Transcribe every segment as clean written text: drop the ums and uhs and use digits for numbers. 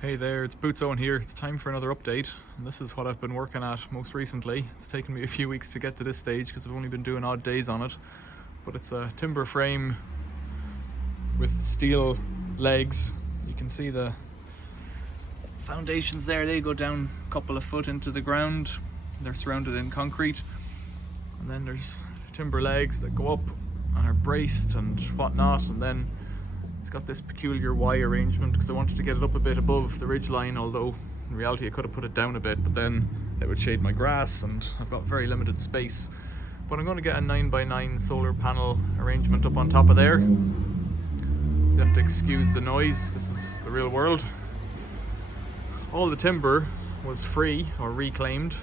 Hey there, it's Boots Owen here. It's time for another update, and this is what I've been working at most recently. It's taken me a few weeks to get to this stage because I've only been doing odd days on it, but it's a timber frame with steel legs. You can see the foundations there. They go down a couple of foot into the ground. They're surrounded in concrete, and then there's timber legs that go up and are braced and whatnot, and then it's got this peculiar Y arrangement because I wanted to get it up a bit above the ridge line, although in reality I could have put it down a bit, but then it would shade my grass and I've got very limited space. But I'm going to get a 9x9 solar panel arrangement up on top of there. You have to excuse the noise, this is the real world. All the timber was free or reclaimed,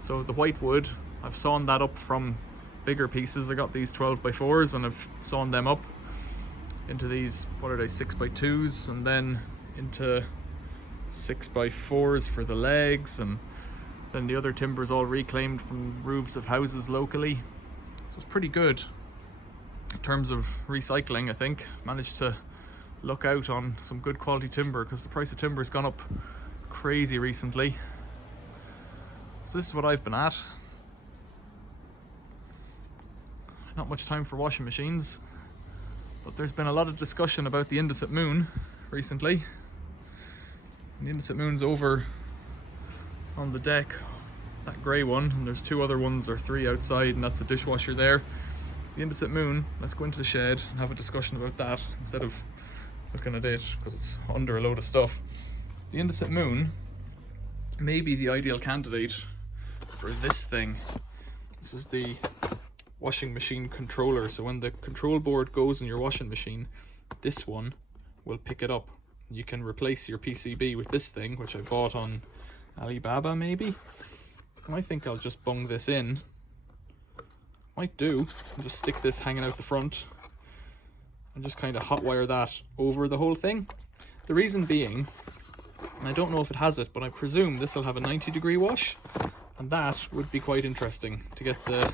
so the white wood, I've sawn that up from bigger pieces. I got these 12x4s and I've sawn them up into these, what are they, 6x2s, and then into 6x4s for the legs, and then the other timber's all reclaimed from roofs of houses locally. So it's pretty good in terms of recycling. I think managed to luck out on some good quality timber because the price of timber has gone up crazy recently. So this is what I've been at. Not much time for washing machines, but there's been a lot of discussion about the Indesit Moon recently. And the Indesit Moon's over on the deck, that grey one, and there's two other ones or three outside, and that's the dishwasher there. The Indesit Moon, let's go into the shed and have a discussion about that instead of looking at it because it's under a load of stuff. The Indesit Moon may be the ideal candidate for this thing. This is the washing machine controller, so when the control board goes in your washing machine, this one will pick it up. You can replace your PCB with this thing, which I bought on Alibaba maybe. I think I'll just bung this in, might do, and just stick this hanging out the front and just kind of hotwire that over the whole thing. The reason being, and I don't know if it has it, but I presume this will have a 90-degree wash, and that would be quite interesting to get the,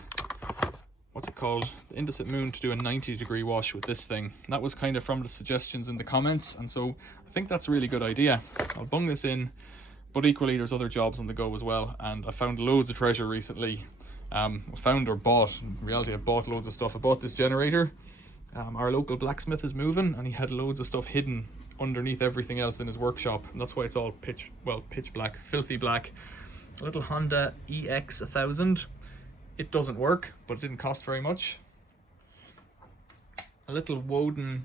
what's it called, the Indesit Moon to do a 90-degree wash with this thing. And that was kind of from the suggestions in the comments, and so I think that's a really good idea. I'll bung this in, but equally there's other jobs on the go as well, and I found loads of treasure recently. Found or bought, in reality I bought loads of stuff. I bought this generator. Our local blacksmith is moving and he had loads of stuff hidden underneath everything else in his workshop, and that's why it's all pitch black, filthy black. A little Honda EX 1000. It doesn't work, but it didn't cost very much. A little Woden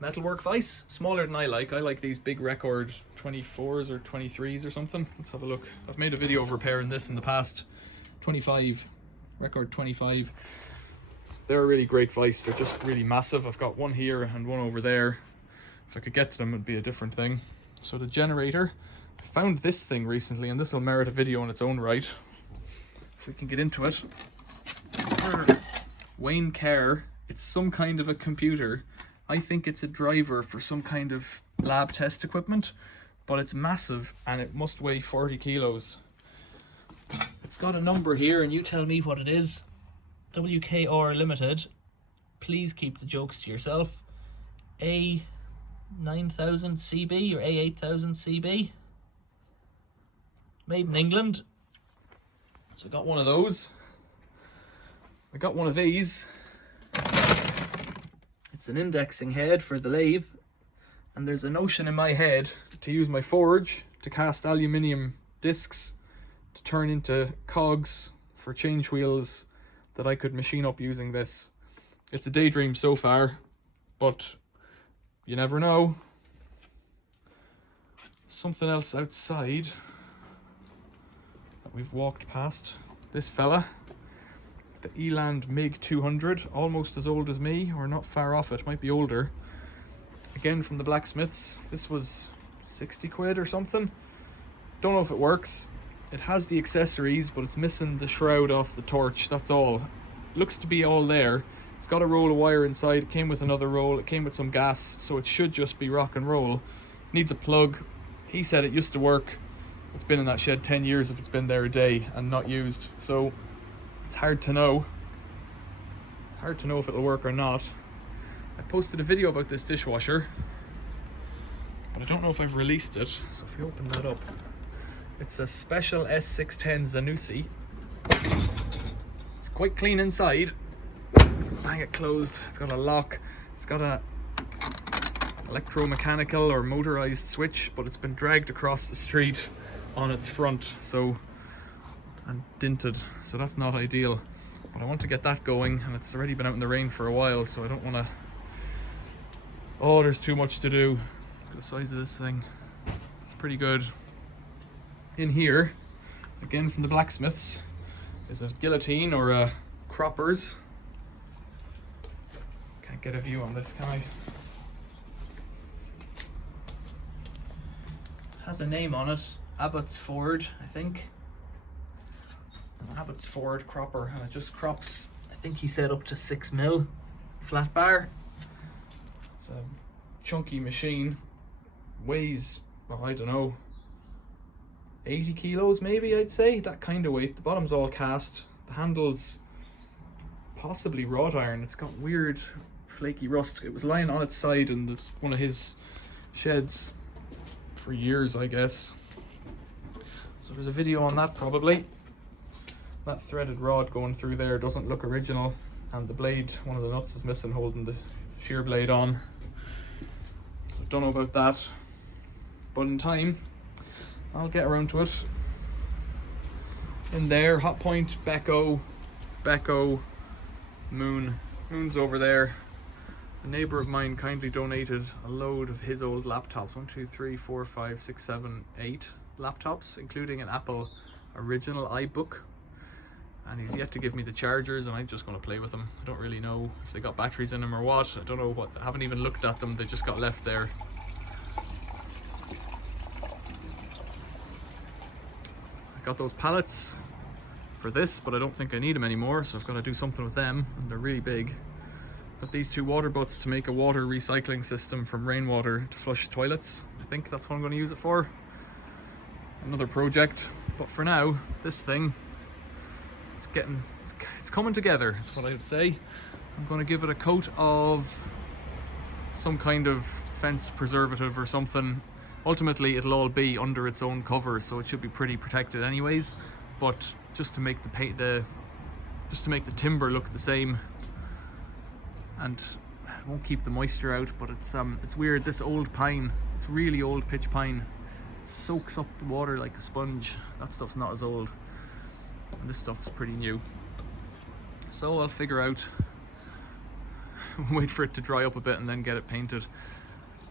metalwork vise, smaller than I like these big record 24s or 23s or something. Let's have a look. I've made a video of repairing this in the past. 25, record 25. They're a really great vise. They're just really massive. I've got one here and one over there. If I could get to them, it'd be a different thing. So the generator, I found this thing recently, and this will merit a video in its own right. If we can get into it. Wayne Kerr, it's some kind of a computer. I think it's a driver for some kind of lab test equipment, but it's massive and it must weigh 40 kilos. It's got a number here and you tell me what it is. WKR Limited. Please keep the jokes to yourself. A9000 CB or A8000 CB. Made in England. So I got one of those. I got one of these. It's an indexing head for the lathe, and there's a notion in my head to use my forge to cast aluminium discs to turn into cogs for change wheels that I could machine up using this. It's a daydream so far, but you never know. Something else outside that we've walked past. This fella, the Eland MiG 200, almost as old as me, or not far off it, might be older. Again from the blacksmiths. This was 60 quid or something. Don't know if it works. It has the accessories, but it's missing the shroud off the torch, that's all. Looks to be all there. It's got a roll of wire inside, it came with another roll, it came with some gas, so it should just be rock and roll. Needs a plug. He said it used to work. It's been in that shed 10 years if it's been there a day and not used, so it's hard to know. Hard to know if it'll work or not. I posted a video about this dishwasher, but I don't know if I've released it. So if you open that up, it's a special S610 Zanussi. It's quite clean inside. Bang it closed. It's got a lock. It's got a electromechanical or motorized switch, but it's been dragged across the street on its front, so, and dinted, so that's not ideal. But I want to get that going, and it's already been out in the rain for a while, so I don't want to. Oh, there's too much to do. Look at the size of this thing. It's pretty good. In here, again from the blacksmiths, is a guillotine or a croppers. Can't get a view on this, can I? Has a name on it, Abbotsford, I think. An Abbotsford cropper, and it just crops, I think he said up to 6mm flat bar. It's a chunky machine, weighs, well, I don't know, 80 kilos maybe, I'd say, that kind of weight. The bottom's all cast, the handle's possibly wrought iron. It's got weird flaky rust. It was lying on its side in one of his sheds for years, I guess. So there's a video on that probably. That threaded rod going through there doesn't look original, and the blade, one of the nuts is missing holding the shear blade on. So don't know about that, but in time I'll get around to it. In there, Hot Point, Beko, Moon's over there. A neighbour of mine kindly donated a load of his old laptops. 1, 2, 3, 4, 5, 6, 7, 8 laptops, including an Apple original iBook. And he's yet to give me the chargers, and I'm just going to play with them. I don't really know if they got batteries in them or what. I don't know what. I haven't even looked at them. They just got left there. I got those pallets for this, but I don't think I need them anymore, so I've got to do something with them, and they're really big. Got these 2 water butts to make a water recycling system from rainwater to flush toilets. I think that's what I'm going to use it for. Another project, but for now, this thing, it's coming together, is what I would say. I'm going to give it a coat of some kind of fence preservative or something. Ultimately, it'll all be under its own cover, so it should be pretty protected anyways. But just to make the timber look the same, and it won't keep the moisture out. But it's weird. This old pine, it's really old pitch pine, it soaks up the water like a sponge. That stuff's not as old, and this stuff's pretty new. So I'll figure out, wait for it to dry up a bit and then get it painted.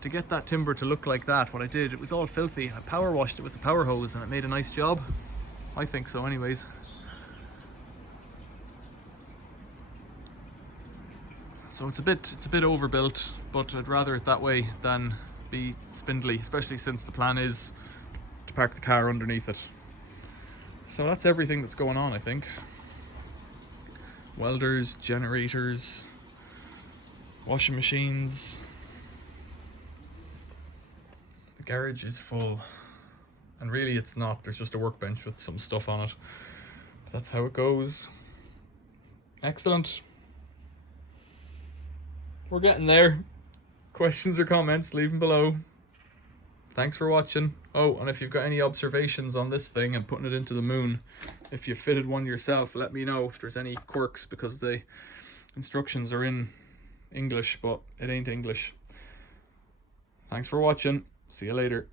To get that timber to look like that, what I did, it was all filthy. I power washed it with the power hose and it made a nice job. I think so anyways. So it's a bit overbuilt, but I'd rather it that way than be spindly, especially since the plan is to park the car underneath it. So that's everything that's going on, I think. Welders, generators, washing machines. The garage is full, and really it's not. There's just a workbench with some stuff on it, but that's how it goes. Excellent. We're getting there. Questions or comments, leave them below. Thanks for watching. Oh, and if you've got any observations on this thing and putting it into the moon, if you fitted one yourself, let me know if there's any quirks, because the instructions are in English, but it ain't English. Thanks for watching. See you later.